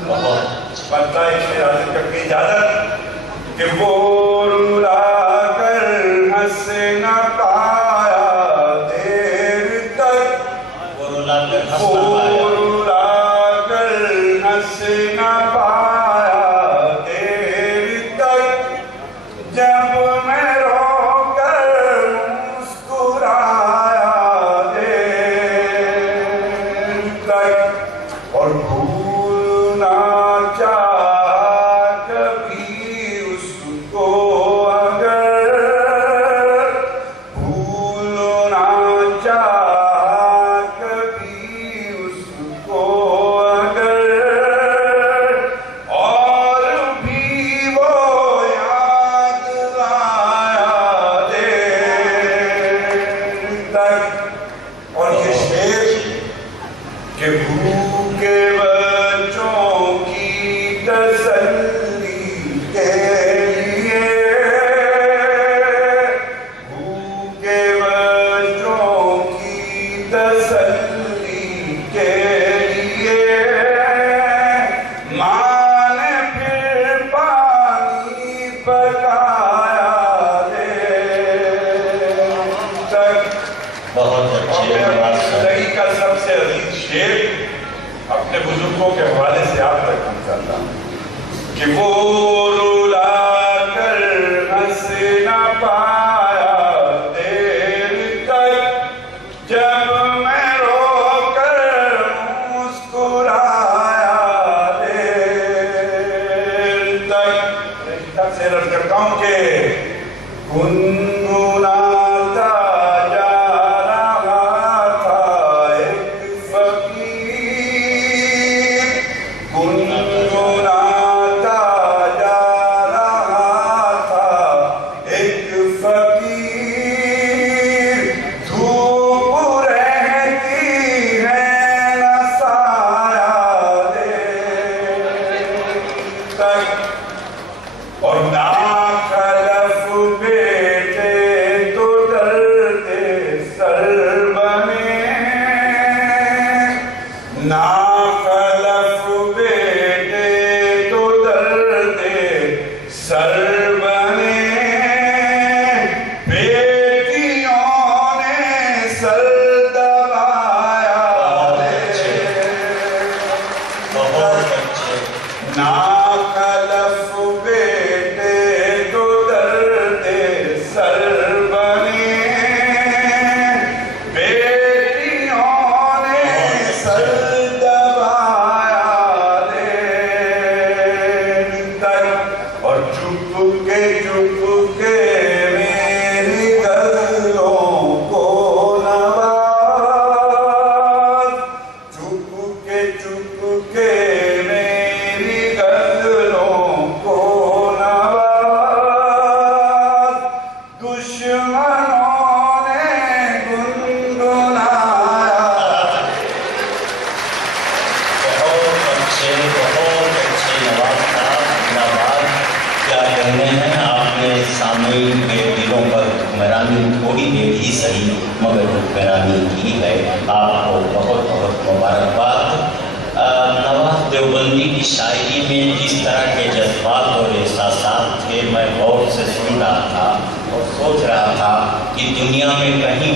بنتا ہے اسے حاضر کر کے اجازت کہ وہ رلا کر ہنس نہ پایا دیر تک، وہ رلا کر ہنس نہ پایا دیر تک، جب میں رو کر مسکرایا دیر تک، اور بھولنا چاہا کبھی اس کو اگر، بھولنا چاہا کبھی اس کو اگر، اور بھی وہ یاد آیا دیر تک۔ اور یہ شعر کہ بھوکے بچوں کی تسلی کے لیے، بھوکے بچوں کی تسلی کے لیے، ماں نے پھر پانی پکایا دیر تک۔ بہت اچھے زندگی کا سب سے عزیز شعر اپنے بزرگوں کے حوالے سے آپ تک پہنچاتا ہوں کہ وہ رلا کر ہنس نہ پایا دیر تک، جب میں رو کر مسکرایا دیر تک۔ تب سے عرض کرتا ہوں کہ گنگناتا اور ناخلف بیٹے تو درد سر بنے، ناخلف بیٹے تو درد سر بنے، بیٹیوں نے سر دبایا بہت اچھے۔ ناخلف بیٹے تو درد سر بنے، بیٹیوں نے سر دبایا دیر تک، اور چپ کے میری غزلوں کو نواز، چپ کے میری غزلوں کو نواز، دشمنوں نے گنگنایا۔ بہت اچھے نواب صاحب، نواب کیا کہنے ہیں، آپ نے سامعین کے دلوں پر حکمرانی تھوڑی دیر ہی صحیح مگر حکمرانی کی ہے، آپ کو بہت بہت مبارکباد۔ نواز دیوبندی کی شاعری میں جس طرح کے جذبات اور احساسات تھے، میں غور سے سن رہا تھا اور سوچ رہا تھا کہ دنیا میں کہیں